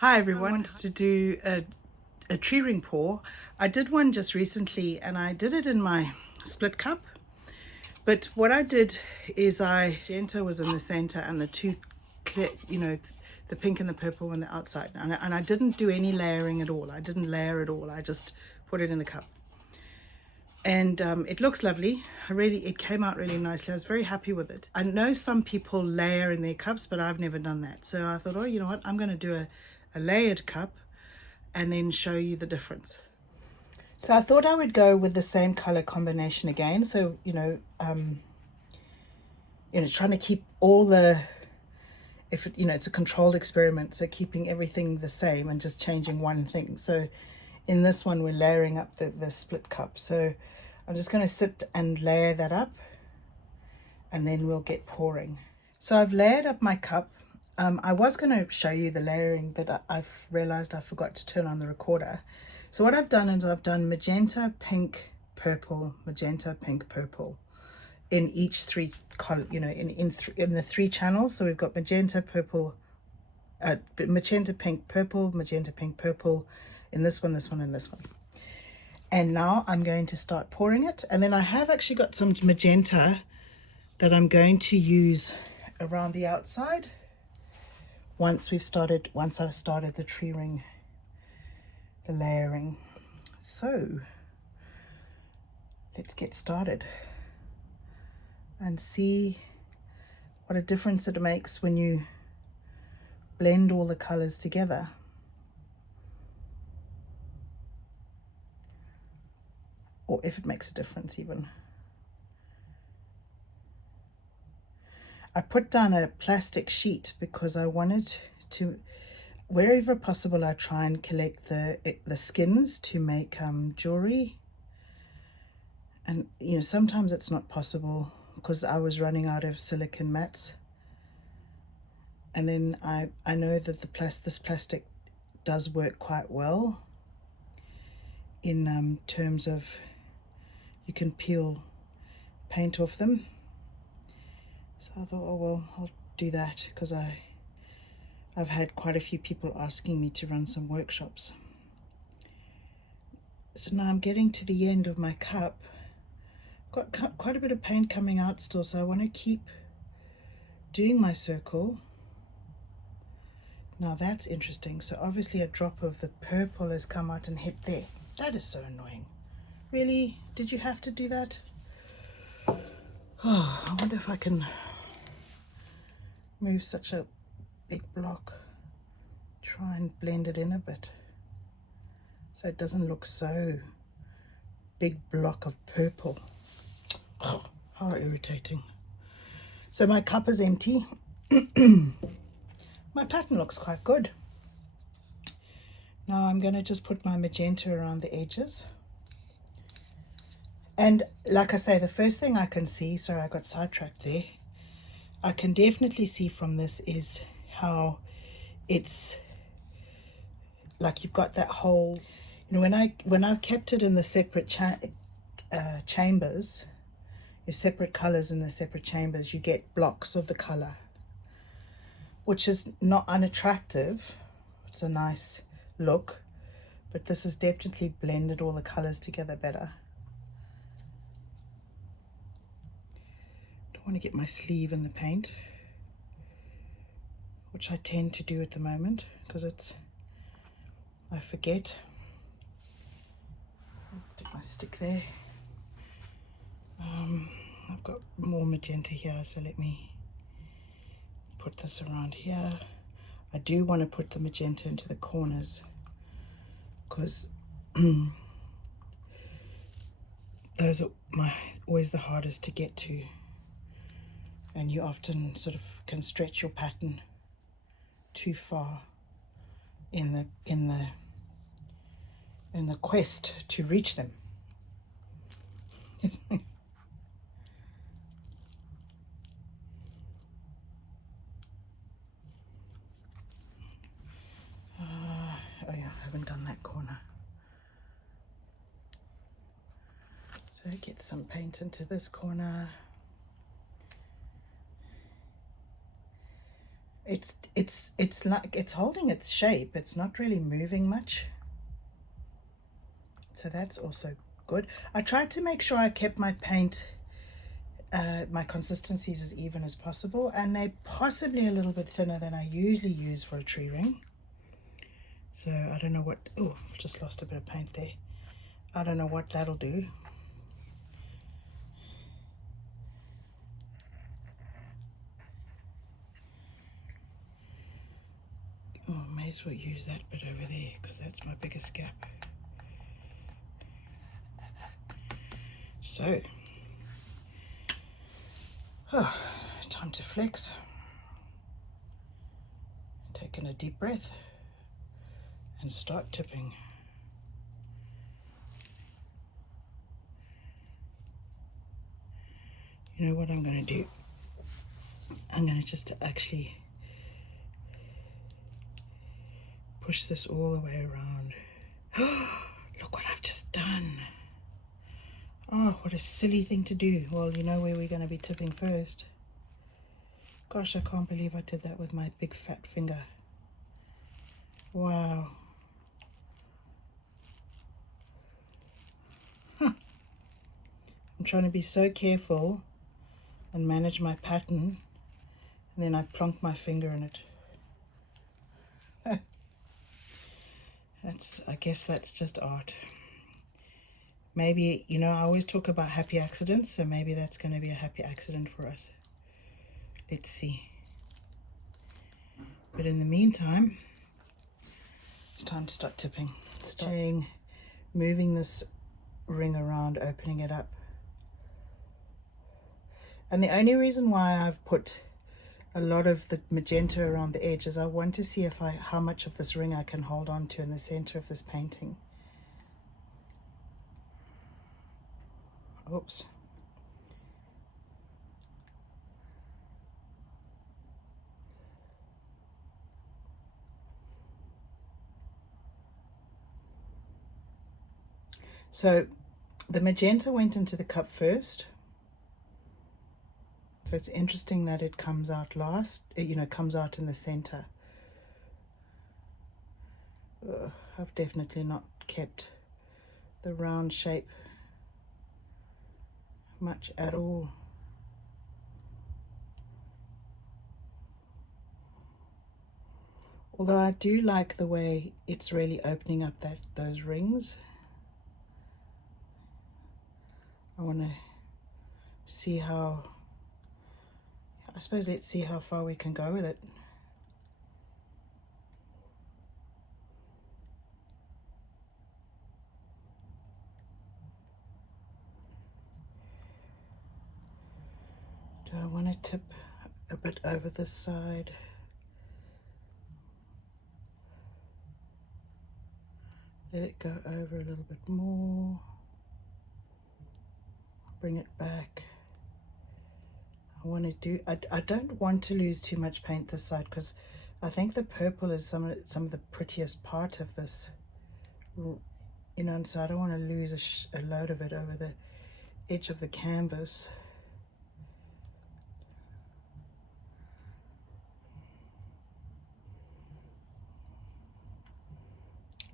Hi everyone, I wanted to do a tree ring pour. I did one just recently and I did it in my split cup. But what I did is Magenta was in the center and the two clear, the pink and the purple on the outside. And I didn't do any layering at all. I didn't layer at all. I just put it in the cup. And it looks lovely. It came out really nicely. I was very happy with it. I know some people layer in their cups, but I've never done that. So I thought, oh, you know what? I'm going to do a layered cup and then show you the difference. So I thought I would go with the same color combination again. So, trying to keep all the, it's a controlled experiment. So keeping everything the same and just changing one thing. So in this one, we're layering up the split cup. So I'm just going to sit and layer that up and then we'll get pouring. So I've layered up my cup. I was going to show you the layering, but I've realized I forgot to turn on the recorder. So what I've done is I've done magenta, pink, purple, magenta, pink, purple in each three color, in the three channels. So we've got magenta, purple, magenta, pink, purple, magenta, pink, purple in this one, and this one. And now I'm going to start pouring it. And then I have actually got some magenta that I'm going to use around the outside once I've started the tree ring, the layering. So let's get started and see what a difference it makes when you blend all the colors together. Or if it makes a difference even. I put down a plastic sheet because I wanted to, wherever possible, I try and collect the skins to make jewelry. And sometimes it's not possible because I was running out of silicone mats. And then I know that this plastic does work quite well in terms of you can peel paint off them. So I thought, oh well, I'll do that because I've had quite a few people asking me to run some workshops. So now I'm getting to the end of my cup. Got quite a bit of paint coming out still, so I want to keep doing my circle. Now that's interesting. So obviously a drop of the purple has come out and hit there. That is so annoying. Really? Did you have to do that? Oh, I wonder if I can move such a big block. Try and blend it in a bit so it doesn't look so big block of purple. Oh, how irritating. So my cup is empty. My pattern looks quite good. Now I'm going to just put my magenta around the edges. And like I say, the first thing I can see, sorry I got sidetracked there, I can definitely see from this is how it's like you've got that whole, when I kept it in the separate chambers, separate colors in the separate chambers, you get blocks of the color, which is not unattractive. It's a nice look, but this has definitely blended all the colors together better. Don't want to get my sleeve in the paint, which I tend to do at the moment because I forget. I'll take my stick there. I've got more magenta here, so let me put this around here. I do want to put the magenta into the corners because those are always the hardest to get to, and you often sort of can stretch your pattern too far in the quest to reach them. Oh yeah, I haven't done that corner. So get some paint into this corner. it's like it's holding its shape. It's not really moving much. So that's also good. I tried to make sure I kept my paint, my consistencies as even as possible, and they're possibly a little bit thinner than I usually use for a tree ring. So I don't know what, oh, I've just lost a bit of paint there. I don't know what that'll do. Oh, may as well use that bit over there because that's my biggest gap. So, oh, time to flex. Taking a deep breath and start tipping. You know what I'm going to do? I'm going to just actually push this all the way around. Look what I've just done. Oh, what a silly thing to do. Well, you know where we're going to be tipping first. Gosh, I can't believe I did that with my big fat finger. Wow. Huh. I'm trying to be so careful and manage my pattern, and then I plonk my finger in it. I guess that's just art. Maybe, you know, I always talk about happy accidents, so maybe that's going to be a happy accident for us. Let's see. But in the meantime, it's time to start tipping. Starting moving this ring around, opening it up. And the only reason why I've put a lot of the magenta around the edge is I want to see if how much of this ring I can hold on to in the center of this painting. Oops. So the magenta went into the cup first. So it's interesting that it comes out last, you know, comes out in the center. I've definitely not kept the round shape much at all. Although I do like the way it's really opening up those rings. I want to see how, I suppose let's see how far we can go with it. Do I want to tip a bit over this side? Let it go over a little bit more. Bring it back. I want to do, I don't want to lose too much paint this side because I think the purple is some of the prettiest part of this, you know, and so I don't want to lose a load of it over the edge of the canvas.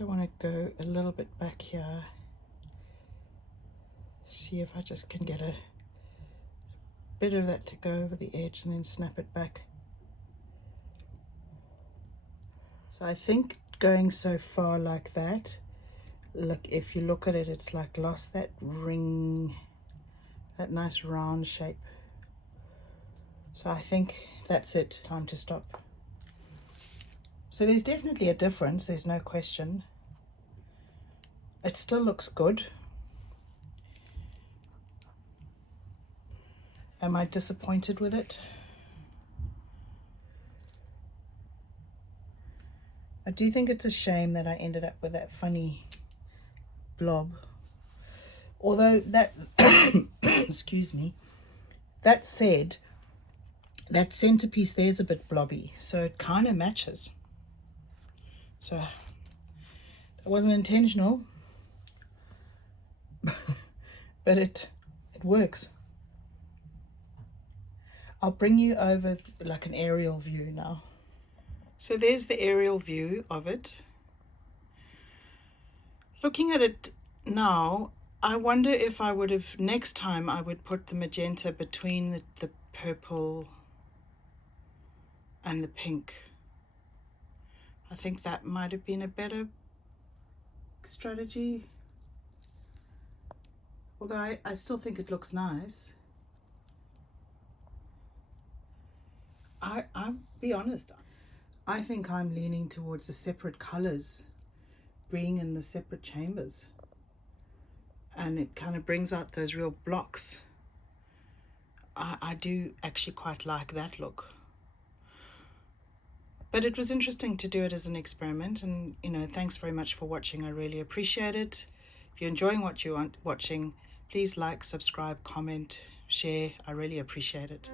I want to go a little bit back here, see if I just can get a bit of that to go over the edge and then snap it back. So I think going so far like that, look, if you look at it, it's like lost that ring, that nice round shape. So I think that's it, time to stop. So there's definitely a difference, there's no question. It still looks good. Am I disappointed with it? I do think it's a shame that I ended up with that funny blob. Although that, excuse me, that said, that centerpiece there's a bit blobby, so it kind of matches. So that wasn't intentional, but it works. I'll bring you over like an aerial view now. So there's the aerial view of it. Looking at it now, I wonder if I would have, next time I would put the magenta between the purple and the pink. I think that might have been a better strategy. Although I still think it looks nice. I'll be honest, I think I'm leaning towards the separate colors being in the separate chambers. And it kind of brings out those real blocks. I do actually quite like that look. But it was interesting to do it as an experiment, and you know, thanks very much for watching. I really appreciate it. If you're enjoying what you're watching, please like, subscribe, comment, share. I really appreciate it.